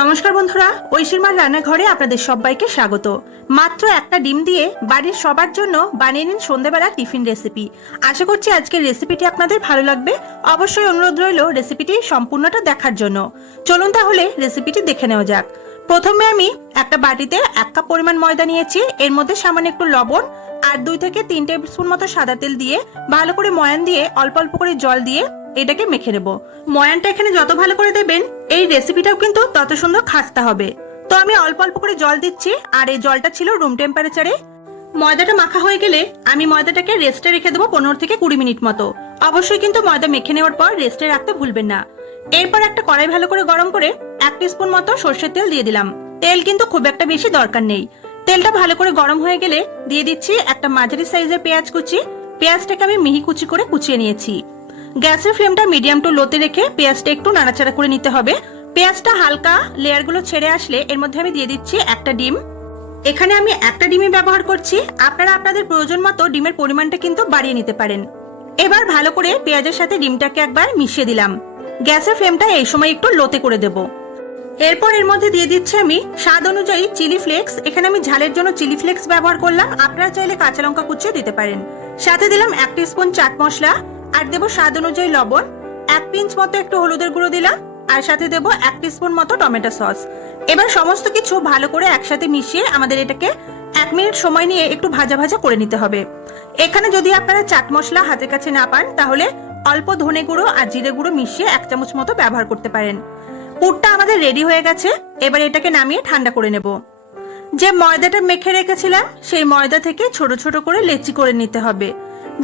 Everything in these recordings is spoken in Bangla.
নমস্কার বন্ধুরা, ঐশীর মার রান্নাঘরে আপনাদের সবাইকে স্বাগত। মাত্র একটা ডিম দিয়ে বাড়ির সবার জন্য বানিয়ে নিন সন্ধ্যাবেলা টিফিন রেসিপি। আশা করছি আজকের রেসিপিটি আপনাদের ভালো লাগবে। অবশ্যই অনুরোধ রইল রেসিপিটি সম্পূর্ণটা দেখার জন্য। চলুন তাহলে রেসিপিটি দেখে নেওয়া যাক। প্রথমে আমি একটা বাটিতে 1 কাপ পরিমাণ ময়দা নিয়েছি। এর মধ্যে সামান্য একটু লবণ আর 2 থেকে 3 টেবিল স্পুন মতো সাদা তেল দিয়ে ভালো করে ময়ান দিয়ে অল্প অল্প করে জল দিয়ে এটাকে মেখে নেব। ময়ানটা এখানে যত ভালো করে দেবেন এই রেসিপিটাও কিন্তু তত সুন্দর খাস্তা হবে। তো আমি অল্প অল্প করে জল দিচ্ছি আর এই জলটা ছিল রুম টেম্পারেচারে। ময়দাটা মাখা হয়ে গেলে আমি ময়দাটাকে রেস্টে রেখে দেবো 15 থেকে 20 মিনিট মতো। অবশ্যই কিন্তু ময়দা মেখে নেওয়ার পর রেস্টে রাখতে ভুলবেন না। এরপর একটা কড়াই ভালো করে গরম করে 1 টিস্পুন মতো সরষের তেল দিয়ে দিলাম। তেল কিন্তু খুব একটা বেশি দরকার নেই। তেলটা ভালো করে গরম হয়ে গেলে দিয়ে দিচ্ছি একটা মাঝারি সাইজের পেঁয়াজ কুচি। পেঁয়াজটাকে আমি মিহি কুচি করে কুচিয়ে নিয়েছি। গ্যাসের ফ্লেমটা মিডিয়াম টু লোতে রেখে পেঁয়াজটা একটু নাড়াচাড়া করে নিতে হবে। পেঁয়াজটা হালকা লেয়ারগুলো ছেড়ে আসলে এর মধ্যে আমি দিয়ে দিচ্ছি একটা ডিম। এখানে আমি একটা ডিমই ব্যবহার করছি, আপনারা আপনাদের প্রয়োজন মতো ডিমের পরিমাণটা কিন্তু বাড়িয়ে নিতে পারেন। এবার ভালো করে পেঁয়াজের সাথে ডিমটাকে একবার মিশিয়ে দিলাম। গ্যাসের ফ্লেমটা এই সময় একটু লোতে করে দেব। এরপর এর মধ্যে দিয়ে দিচ্ছি আমি স্বাদ অনুযায়ী চিলি ফ্লেক্স। এখানে আমি ঝালের জন্য চিলি ফ্লেক্স ব্যবহার করলাম, আপনারা চাইলে কাঁচা লঙ্কা কুচিয়ে দিতে পারেন। সাথে দিলাম 1 টিস্পুন চাট মশলা আর দেবো স্বাদ অনুযায়ী লবণ। 1 পিঞ্চ মতো একটু হলুদের গুঁড়ো দিলাম আর সাথে দেবো 1 টিস্পুন মতো টমেটো সস। এবার সমস্ত কিছু ভালো করে একসাথে মিশিয়ে আমাদের এটাকে 1 মিনিট সময় নিয়ে একটু ভাজা ভাজা করে নিতে হবে। এখানে যদি আপনারা চাট মশলা হাতের কাছে না পান তাহলে অল্প ধনে গুঁড়ো আর জিরে গুঁড়ো মিশিয়ে 1 চামচ মতো ব্যবহার করতে পারেন। পুরটা আমাদের রেডি হয়ে গেছে। এবার এটাকে নামিয়ে ঠান্ডা করে নেব। যে ময়দাটা মেখে রেখেছিলাম সেই ময়দা থেকে ছোট ছোট করে লেচি করে নিতে হবে।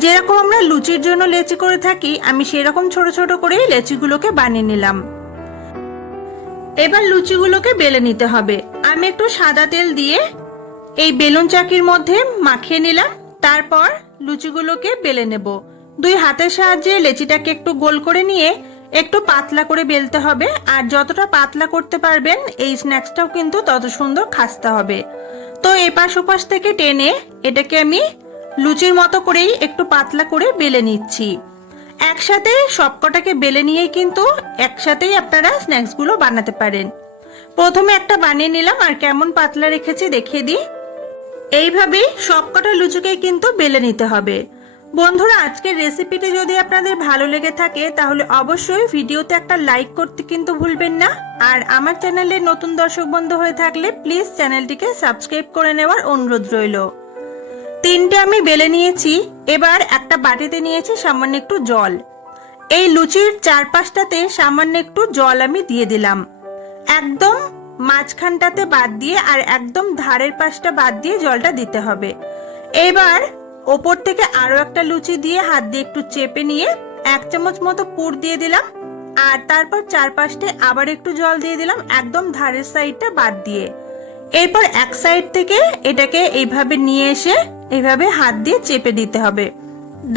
যেরকম আমরা লুচির জন্য লেচি করে থাকি আমি সেরকম ছোট ছোট করে লেচিগুলোকে বানিয়ে নিলাম। এবার লুচিগুলোকে বেলে নিতে হবে। আমি একটু সাদা তেল দিয়ে এই বেলুন চাকির মধ্যে মাখিয়ে নিলাম। তারপর লুচিগুলোকে বেলে নেব। 2 হাতের সাহায্যে লেচিটাকে একটু গোল করে নিয়ে একটু পাতলা করে বেলতে হবে। আর যতটা পাতলা করতে পারবেন এই স্ন্যাক্সটাও কিন্তু তত সুন্দর খাস্তা হবে। তো এপাশ ওপাশ থেকে টেনে এটাকে আমি লুচির মতো করেই একটু পাতলা করে বেলে নিচ্ছি। একসাথে সবকটাকে বেলে নিয়েই কিন্তু একসাথেই আপনারা স্ন্যাক্সগুলো বানাতে পারেন। প্রথমে একটা বানিয়ে নিলাম আর কেমন পাতলা রেখেছি দেখিয়ে দিই। এইভাবেই সবকটা লুচিকে কিন্তু বেলে নিতে হবে। বন্ধুরা, আজকের রেসিপিটি যদি আপনাদের ভালো লেগে থাকে তাহলে অবশ্যই ভিডিওতে একটা লাইক করতে কিন্তু ভুলবেন না। আর আমার চ্যানেলে নতুন দর্শক বন্ধু হয়ে থাকলে প্লিজ চ্যানেলটিকে সাবস্ক্রাইব করে নেওয়ার অনুরোধ রইল। 3টে আমি বেলে নিয়েছি। এবার একটা বাটিতে নিয়েছি সামান্য একটু জল। এই লুচির চারপাশটাতে সামান্য একটু জল আমি দিয়ে দিলাম। একদম মাঝখানটাতে বাদ দিয়ে আর একদম ধারের পাশটা বাদ দিয়ে জলটা দিতে হবে। এবার ওপর থেকে আরো একটা লুচি দিয়ে হাত দিয়ে একটু চেপে নিয়ে 1 চামচ মতো পুর দিয়ে দিলাম। আর তারপর চারপাশে আবার একটু জল দিয়ে দিলাম, একদম ধারের সাইডটা বাদ দিয়ে। এরপর এক সাইড থেকে এটাকে এইভাবে নিয়ে এসে এইভাবে হাত দিয়ে চেপে দিতে হবে।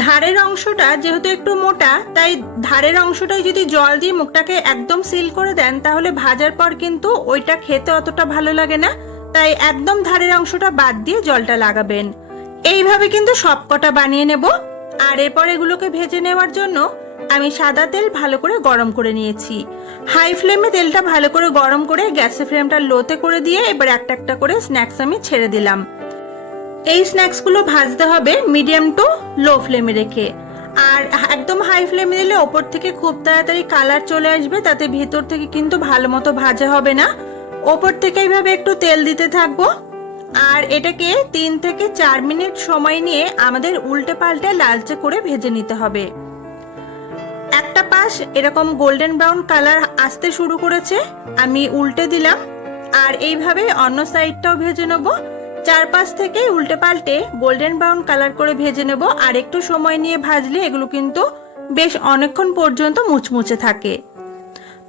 ধারের অংশটা যেহেতু একটু মোটা তাই ধারের অংশটাই যদি জল দিয়ে মুখটাকে একদম সিল করে দেন তাহলে ভাজার পর কিন্তু ওইটা খেতে অতটা ভালো লাগে না। তাই একদম ধারের অংশটা বাদ দিয়ে জলটা লাগাবেন। এইভাবে কিন্তু সবকটা বানিয়ে নেব। আর এরপর এগুলোকে ভেজে নেওয়ার জন্য আমি সাদা তেল ভালো করে গরম করে নিয়েছি। হাই ফ্লেমে তেলটা ভালো করে গরম করে গ্যাসের ফ্লেমটা লোতে করে দিয়ে এবার একটা একটা করে স্ন্যাক্স আমি ছেড়ে দিলাম। এই স্ন্যাক্সগুলো ভাজতে হবে মিডিয়াম টু লো ফ্লেমে রেখে। আর একদম হাই ফ্লেমে দিলে ওপর থেকে খুব তাড়াতাড়ি কালার চলে আসবে, তাতে ভেতর থেকে কিন্তু ভালো মতো ভাজা হবে না। ওপর থেকে এইভাবে একটু তেল দিতে থাকবো। আর এটাকে 3 থেকে 4 মিনিট সময় নিয়ে আমাদের উল্টে পাল্টে লালচে করে ভেজে নিতে হবে। একটা পাশ এরকম গোল্ডেন ব্রাউন কালার আসতে শুরু করেছে, আমি উল্টে দিলাম। আর এইভাবে অন্য সাইডটাও ভেজে নেব। চারপাশ থেকে উল্টে পাল্টে গোল্ডেন ব্রাউন কালার করে ভেজে নেব। আর একটু সময় নিয়ে ভাজলে এগুলো কিন্তু বেশ অনেকক্ষণ পর্যন্ত মুচমুচে থাকে।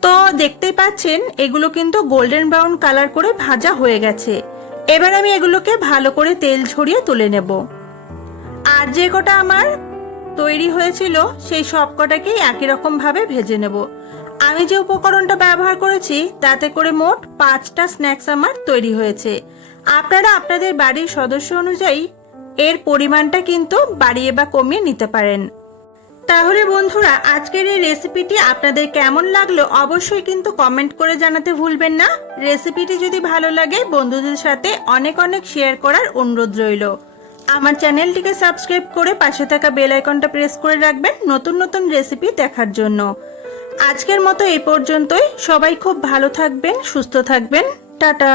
তো দেখতেই পাচ্ছেন এগুলো কিন্তু গোল্ডেন ব্রাউন কালার করে ভাজা হয়ে গেছে। এবার আমি এগুলোকে ভালো করে তেল ছড়িয়ে তুলে নেব। আর যে কটা আমার তৈরি হয়েছিল সেই সব কটাকেই একই রকম ভাবে ভেজে নেব। আমি যে উপকরণটা ব্যবহার করেছি তাতে করে মোট 5টা স্ন্যাক্স আমার তৈরি হয়েছে। আপনারা আপনাদের বাড়ির সদস্য অনুযায়ী এর পরিমাণটা কিন্তু বাড়িয়ে বা কমিয়ে নিতে পারেন। তাহলে বন্ধুরা, আজকের এই রেসিপিটি আপনাদের কেমন লাগলো অবশ্যই কিন্তু কমেন্ট করে জানাতে ভুলবেন না। রেসিপিটি যদি ভালো লাগে বন্ধুদের সাথে অনেক অনেক শেয়ার করার অনুরোধ রইল। আমার চ্যানেলটিকে সাবস্ক্রাইব করে পাশে থাকা বেল আইকনটা প্রেস করে রাখবেন নতুন নতুন রেসিপি দেখার জন্য। আজকের মতো এই পর্যন্তই। সবাই খুব ভালো থাকবেন, সুস্থ থাকবেন। টাটা।